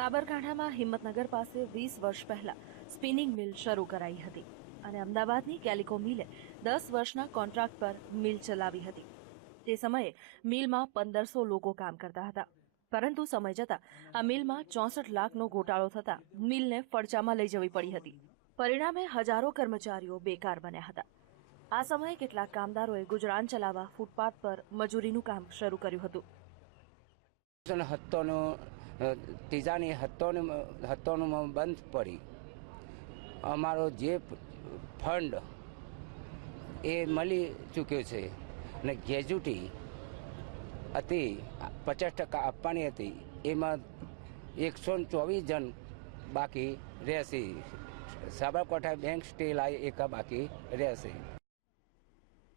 સાબરકાંઠામાં હિંમતનગર પાસે વીસ વર્ષ પહેલા સ્પિનિંગ મિલ શરૂ કરાઈ હતી અને અમદાવાદની કેલિકો મિલે દસ વર્ષના કોન્ટ્રાક્ટ પર મિલ ચલાવી હતી. તે સમયે મિલમાં પંદરસો લોકો કામ કરતા હતા. પરંતુ સમય જતાં આ મિલમાં ચોસઠ લાખનો ગોટાળો થતાં મિલને ફડચામાં લઈ જવી પડી હતી. પરિણામે હજારો કર્મચારીઓ બેકાર બન્યા હતા. આ સમયે કેટલાક કામદારોએ ગુજરાન ચલાવવા ફૂટપાથ પર મજૂરીનું કામ શરૂ કર્યું હતું. ત્રીજાની હત્તોનું હત્તોનું બંધ પડી. અમારો જે ફંડ એ મળી ચૂક્યો છે અને ગેજ્યુટી હતી, પચાસ ટકા આપવાની હતી, એમાં એકસો ચોવીસ જણ બાકી રહેશે. સાબરકાંઠા બેંક સ્ટીલ આ એક બાકી રહેશે.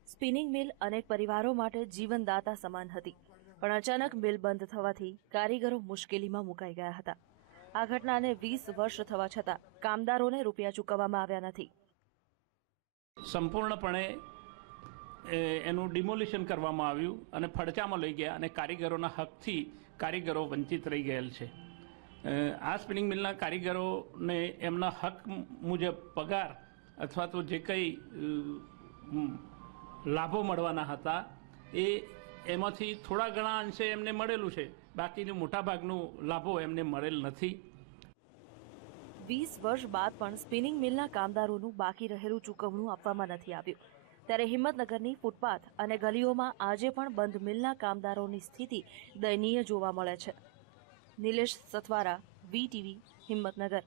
સ્પિનિંગ મિલ અનેક પરિવારો માટે જીવનદાતા સમાન હતી. પણ અચાનક મિલ બંધ થવાથી કારીગરો મુશ્કેલીમાં મુકાઈ ગયા હતા. આ ઘટનાને વીસ વર્ષ થવા છતાં કામદારોને રૂપિયા ચૂકવવામાં આવ્યા નથી. સંપૂર્ણપણે એનું ડિમોલિશન કરવામાં આવ્યું અને ફડચામાં લઈ ગયા અને કારીગરોના હકથી કારીગરો વંચિત રહી ગયેલ છે. આ સ્પિનિંગ મિલના કારીગરોને એમના હક મુજબ પગાર અથવા તો જે કંઈ લાભો મળવાના હતા, એ એમાંથી થોડા ઘણા અંશે એમને મળેલું છે. બાકીનું મોટાભાગનું લાભો એમને મળેલ નથી. વીસ વર્ષ બાદ પણ સ્પિનિંગ મિલના કામદારોનું બાકી રહેલું ચૂકવણું આપવામાં નથી આવ્યું. ત્યારે હિંમતનગરની ફૂટપાથ અને ગલીઓમાં આજે પણ બંધ મિલના કામદારોની સ્થિતિ દયનીય જોવા મળે છે. નિલેશ સથવારા વીટીવી હિંમતનગર.